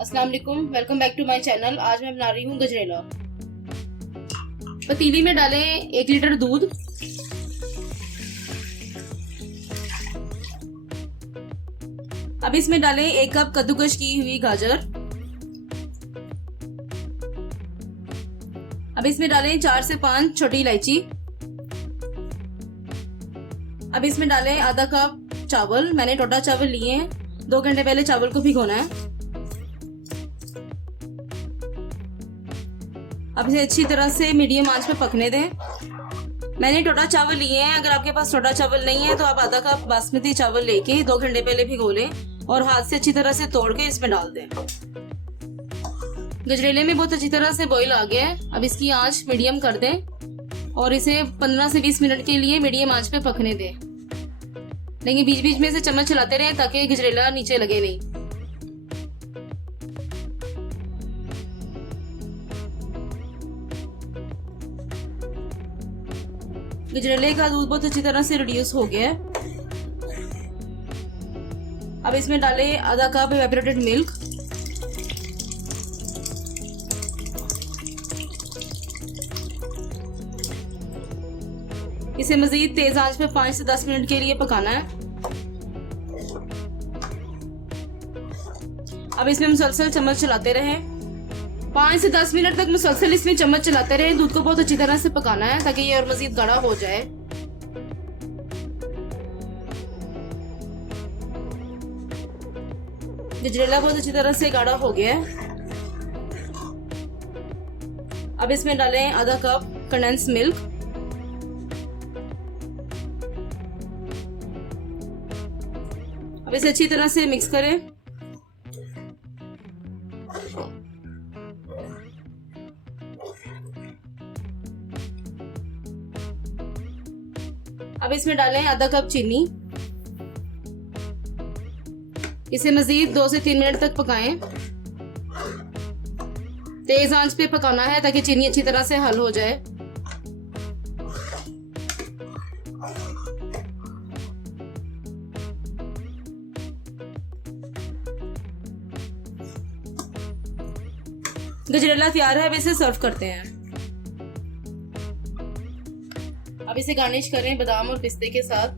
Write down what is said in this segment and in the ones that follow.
अस्सलाम वालेकुम, welcome back to my channel. आज मैं बना रही हूँ गजरेला। पतीली में डालें 1 लीटर दूध, अब इसमें डालें 1 कप कद्दूकश की हुई गाजर, अब इसमें डालें 4 से 5 छोटी इलायची, अब इसमें डालें आधा कप चावल। मैंने टोटा चावल लिए हैं, 2 घंटे पहले चावल को भिगोना है। अब इसे अच्छी तरह से मीडियम आंच पे पकने दें। मैंने टोटा चावल लिए हैं, अगर आपके पास टोटा चावल नहीं है तो आप आधा कप बासमती चावल लेके 2 घंटे पहले भिगो लें और हाथ से अच्छी तरह से तोड़ के इसमें डाल दें। गजरेले में बहुत अच्छी तरह से बॉईल आ गया है। अब इसकी आंच मीडियम कर दें और इसे 15 से 20 मिनट के लिए मीडियम आंच पे पकने दें, लेकिन बीच बीच में से चम्मच चलाते रहें ताकि गजरेला नीचे लगे नहीं। गजरेले का दूध बहुत अच्छी तरह से रिड्यूस हो गया है। अब इसमें डालें आधा कप इवेपोरेटेड मिल्क, इसे मजीद तेज आंच पे 5 से 10 मिनट के लिए पकाना है। अब इसमें मुसलसल चम्मच चलाते रहें, 5 से 10 मिनट तक मुसलसल इसमें चम्मच चलाते रहे। दूध को बहुत अच्छी तरह से पकाना है ताकि ये और मजीद गाढ़ा हो जाए। गजरेला बहुत अच्छी तरह से गाढ़ा हो गया है। अब इसमें डालें आधा कप कंडेंस मिल्क, अब इसे अच्छी तरह से मिक्स करें। अब इसमें डालें आधा कप चीनी, इसे मजीद 2 से 3 मिनट तक पकाएं। तेज आंच पे पकाना है ताकि चीनी अच्छी तरह से हल हो जाए। गजरेला तैयार है, अब इसे सर्व करते हैं। अब इसे गार्निश करें बादाम और पिस्ते के साथ।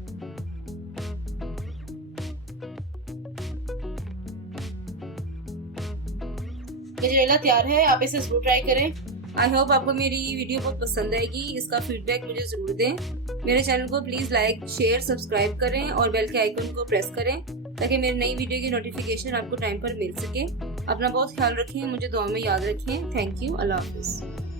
गजरेला तैयार है, आप इसे जरूर ट्राई करें। आई होप आपको मेरी वीडियो बहुत पसंद आएगी। इसका फीडबैक मुझे जरूर दें। मेरे चैनल को प्लीज लाइक, शेयर, सब्सक्राइब करें और बेल के आइकन को प्रेस करें ताकि मेरी नई वीडियो की नोटिफिकेशन आपको टाइम पर मिल सके। अपना बहुत ख्याल रखें, मुझे दुआ में याद रखें। Thank you, Allah Hafiz.